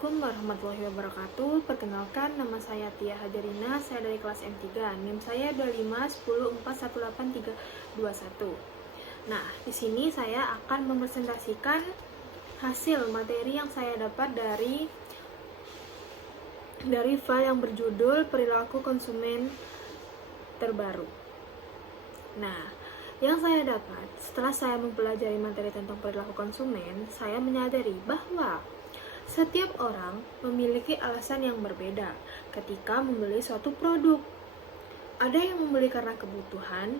Assalamualaikum warahmatullahi wabarakatuh. Perkenalkan, nama saya Tia Hajarina. Saya dari kelas M3. NIM saya 2510418321. Nah, di sini saya akan mempresentasikan hasil materi yang saya dapat dari file yang berjudul Perilaku Konsumen Terbaru. Nah, yang saya dapat setelah saya mempelajari materi tentang perilaku konsumen, saya menyadari bahwa setiap orang memiliki alasan yang berbeda ketika membeli suatu produk. Ada yang membeli karena kebutuhan,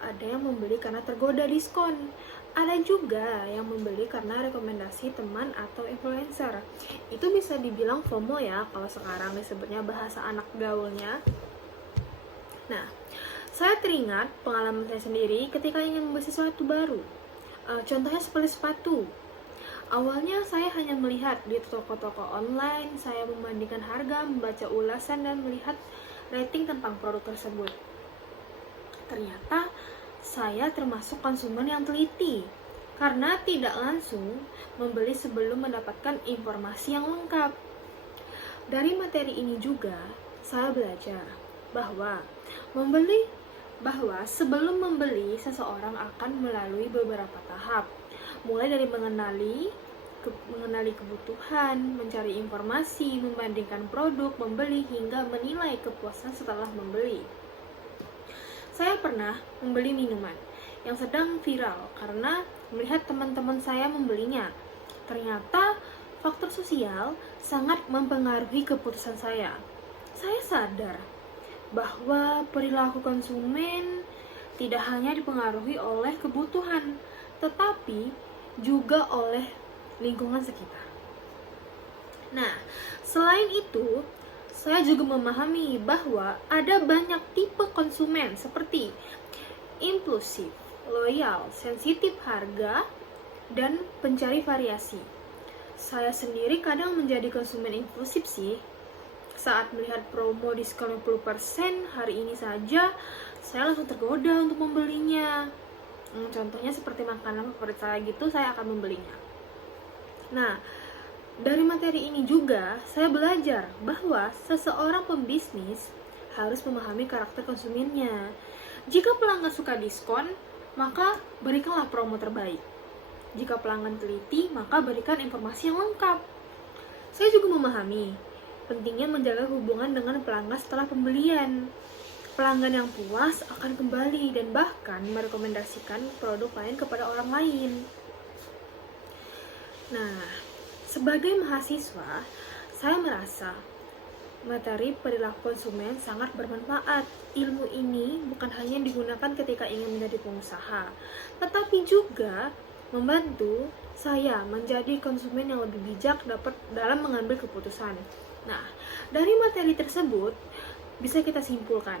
ada yang membeli karena tergoda diskon, ada juga yang membeli karena rekomendasi teman atau influencer. Itu bisa dibilang FOMO ya, kalau sekarang disebutnya bahasa anak gaulnya. Nah, saya teringat pengalaman saya sendiri ketika ingin membeli sesuatu baru. Contohnya seperti sepatu. Awalnya saya hanya melihat di toko-toko online, saya membandingkan harga, membaca ulasan, dan melihat rating tentang produk tersebut. Ternyata saya termasuk konsumen yang teliti, karena tidak langsung membeli sebelum mendapatkan informasi yang lengkap. Dari materi ini juga, saya belajar bahwa sebelum membeli, seseorang akan melalui beberapa tahap, mulai dari mengenali kebutuhan, mencari informasi, membandingkan produk, membeli, hingga menilai kepuasan setelah membeli. Saya pernah membeli minuman yang sedang viral karena melihat teman-teman saya membelinya. Ternyata faktor sosial sangat mempengaruhi keputusan saya. Saya sadar bahwa perilaku konsumen tidak hanya dipengaruhi oleh kebutuhan, tetapi juga oleh lingkungan sekitar. Nah, selain itu, saya juga memahami bahwa ada banyak tipe konsumen seperti impulsif, loyal, sensitif harga, dan pencari variasi. Saya sendiri kadang menjadi konsumen impulsif sih. Saat melihat promo diskon 50% hari ini saja, saya langsung tergoda untuk membelinya. Contohnya seperti makanan favorit saya gitu, saya akan membelinya. Nah, dari materi ini juga saya belajar bahwa seseorang pembisnis harus memahami karakter konsumennya. Jika pelanggan suka diskon, maka berikanlah promo terbaik. Jika pelanggan teliti, maka berikan informasi yang lengkap. Saya juga memahami pentingnya menjaga hubungan dengan pelanggan setelah pembelian. Pelanggan yang puas akan kembali dan bahkan merekomendasikan produk lain kepada orang lain. Nah, sebagai mahasiswa, saya merasa materi perilaku konsumen sangat bermanfaat. Ilmu ini bukan hanya digunakan ketika ingin menjadi pengusaha, tetapi juga membantu saya menjadi konsumen yang lebih bijak dalam mengambil keputusan. Nah, dari materi tersebut bisa kita simpulkan,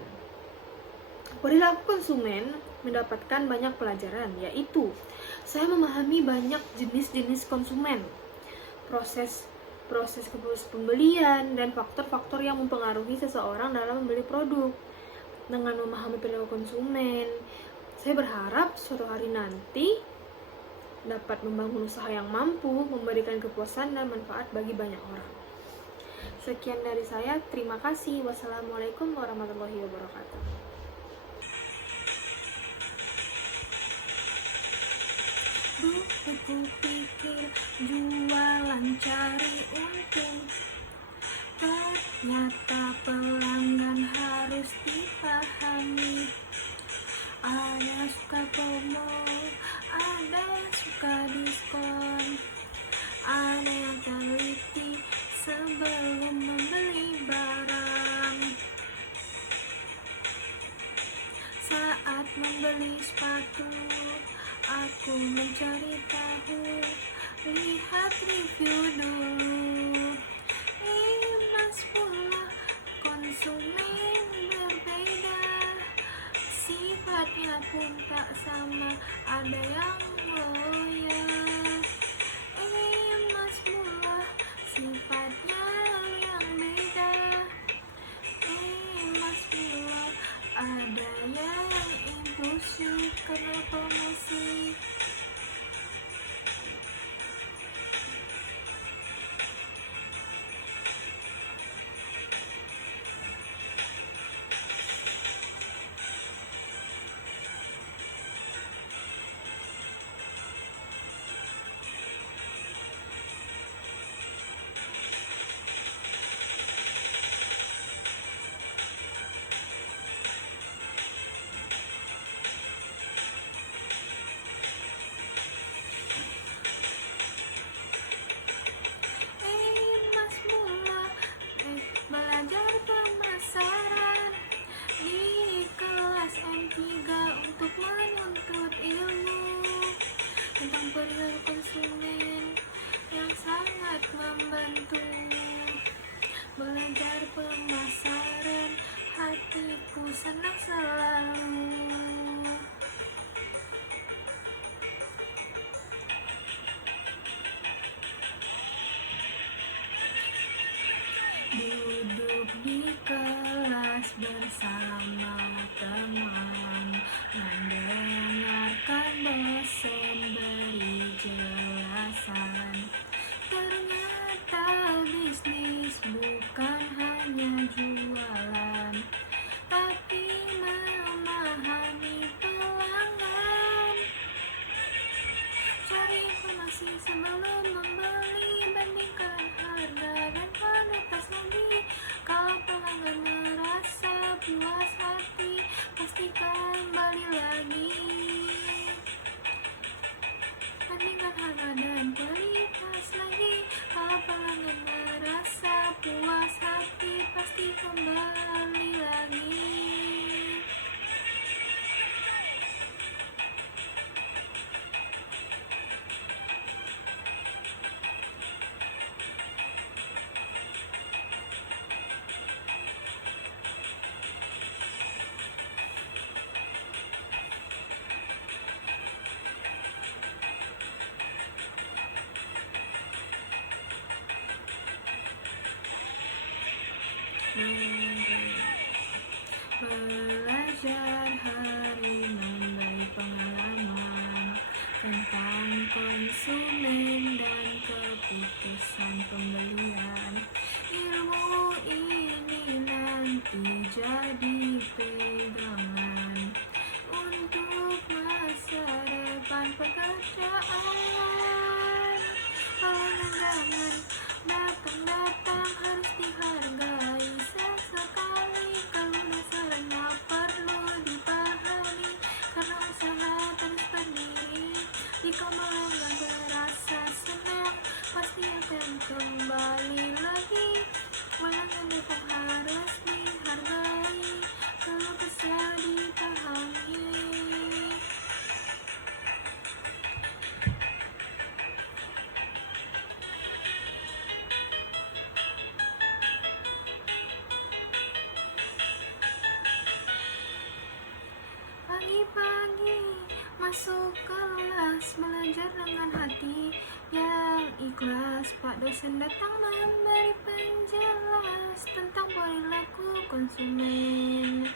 perilaku konsumen mendapatkan banyak pelajaran, yaitu saya memahami banyak jenis-jenis konsumen, proses pembelian, dan faktor-faktor yang mempengaruhi seseorang dalam membeli produk. Dengan memahami perilaku konsumen, saya berharap suatu hari nanti dapat membangun usaha yang mampu memberikan kepuasan dan manfaat bagi banyak orang. Sekian dari saya, terima kasih. Wassalamualaikum warahmatullahi wabarakatuh. Aku pikir jualan cari untung, ternyata pelanggan harus dipahami. Ada suka promo, ada yang suka diskon, ada yang teliti sebelum membeli barang. Saat membeli sepatu, aku mencari tahu, lihat review dulu. Imas pula konsumen berbeda, sifatnya pun tak sama, ada yang loyal. Imas pula sifatnya yang beda, Imas pula ada yang impulsif karena promosi. senang selalu. Duduk di kelas bersama teman, mendengarkan dosen beri jelasan. Ternyata bisnis bukan hanya jualan, tapi memahami pelanggan. Cari informasi sebelum membeli, bandingkan harga dan kualitas lagi. Kalau pelanggan merasa puas hati, pastikan kembali lagi. Bandingkan harga dan kualitas lagi. Kalau pelanggan merasa puas hati, pasti kembali lagi. Belajar hari memberi pengalaman tentang konsumen dan keputusan pembelian. Ilmu ini nanti jadi pegangan untuk masa depan pekerjaan. Jangan datang-datang, harus dihargai sesekali. Kalau dasarnya perlu dipahami, karena usaha terus berdiri. Jika pelanggan berasa senang, pasti akan kembali lagi. Pelanggan tetap harus dihargai, kalau bisa dipahami. Pagi-pagi masuk kelas, belajar dengan hati yang ikhlas. Pak dosen datang memberi penjelas tentang perilaku konsumen.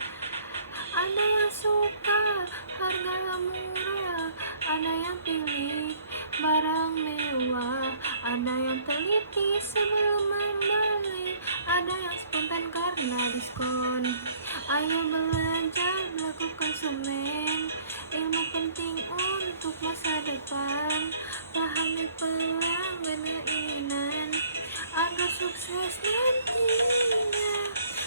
Ada yang suka harga murah, ada yang pilih barang mewah, ada yang teliti sebelum membeli, ada yang spontan karena diskon. Ayo belajar berlaku konsumen, ilmu penting untuk masa depan. Pahami pelanggan keinginan agar sukses nantinya.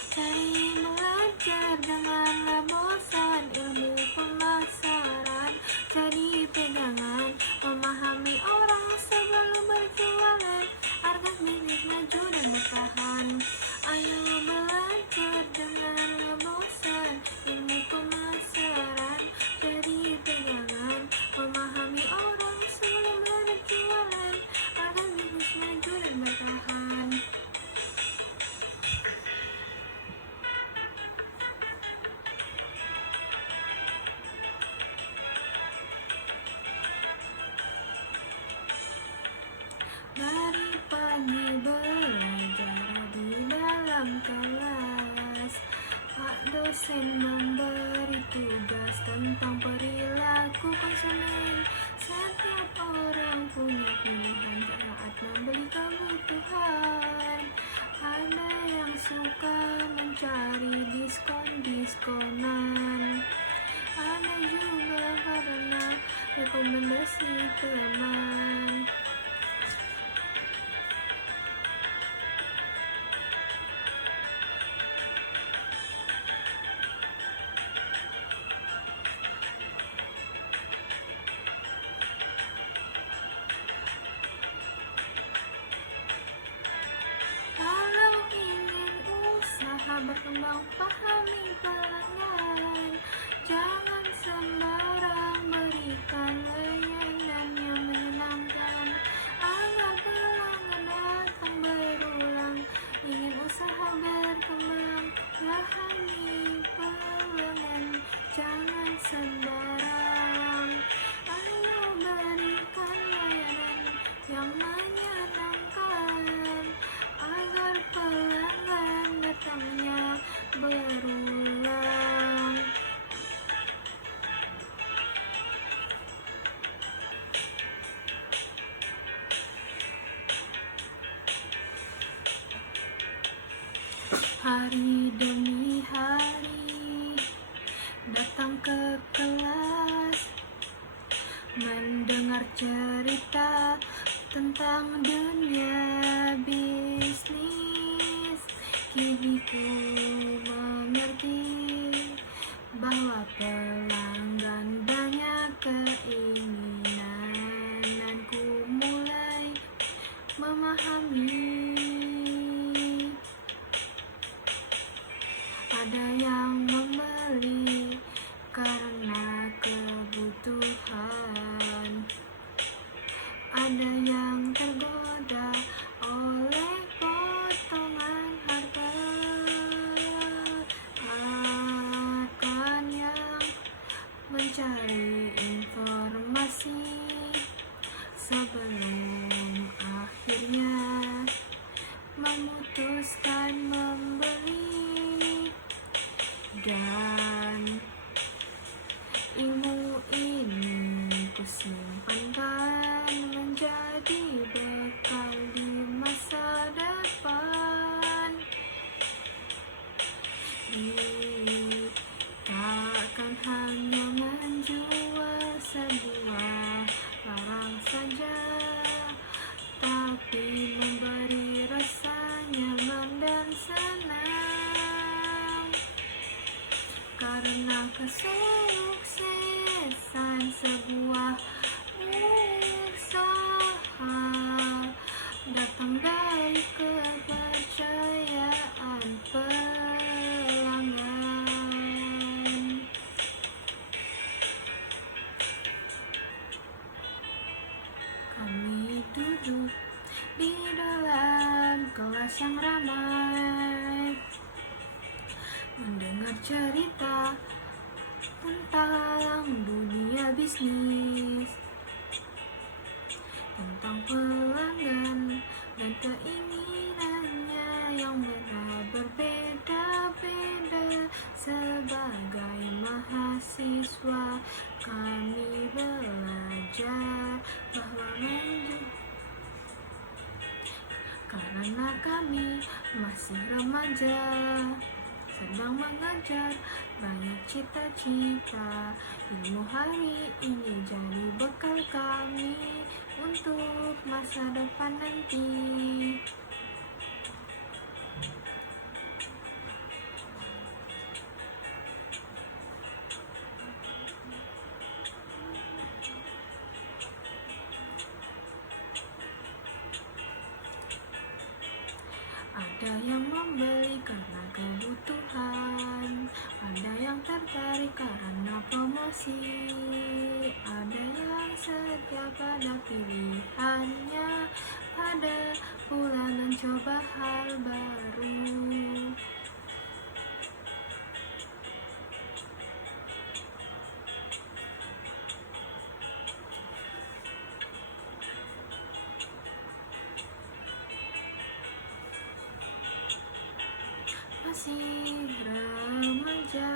Cari belajar, janganlah bosan. Ilmu pemasaran jadi pegangan, memahami orang sebelum berjualan agar bisnis maju dan bertahan. Ayo belajar, janganlah bosan. Ilmu pemasaran jadi pegangan, memahami orang sebelum berjualan agar bisnis maju dan bertahan. Dari pagi belajar di dalam kelas, Pak dosen memberi tugas tentang perilaku konsumen. Setiap orang punya pilihan saat membeli kebutuhan. Ada yang suka mencari diskon-diskonan, ada juga karena rekomendasi teman. Kalau ingin usaha berkembang, pahami pelanggan. Jangan sembarang berikan layanan yang menyenangkan agar pelanggan datang berulang. Ingin usaha berkembang, pahami pelanggan. sembarang. Ayo berikan layanan yang menyenangkan, agar pelanggan datangnya berulang. Hari demi hari datang ke kelas, mendengar cerita tentang dunia bisnis. Kini ku mengerti bahwa pelanggan banyak keinginan, dan ku mulai memahami. Ada yang membeli karena kebutuhan, ada yang tergoda oleh potongan harga, akan yang mencari informasi sebelum akhirnya memutuskan membeli. Dan ilmu ini kusimpankan menjadi bekal di masa depan. Takkan hanya menjual sebuah barang saja, tapi memberi rasa nyaman dan senang. Karena kesuksesan sebuah usaha datang dari kepercayaan pelanggan. Kami duduk di dalam kelas yang ramai, mendengar cerita tentang dunia bisnis, tentang pelanggan dan keinginannya yang berbeda-beda. Sebagai mahasiswa, kami belajar bahwa karena kami masih remaja, sedang mengejar banyak cita-cita. Ilmu hari ini jadi bekal kami untuk masa depan nanti. Ada yang membeli karena kebutuhan, ada yang tertarik karena promosi, ada yang setia pada pilihannya, ada pula mencoba hal baru. Masih remaja,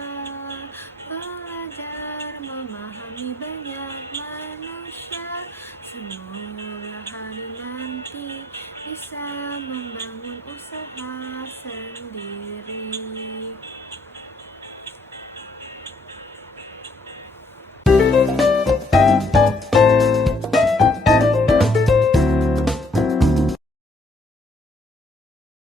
belajar memahami banyak manusia. Semoga hari nanti bisa membangun usaha sendiri.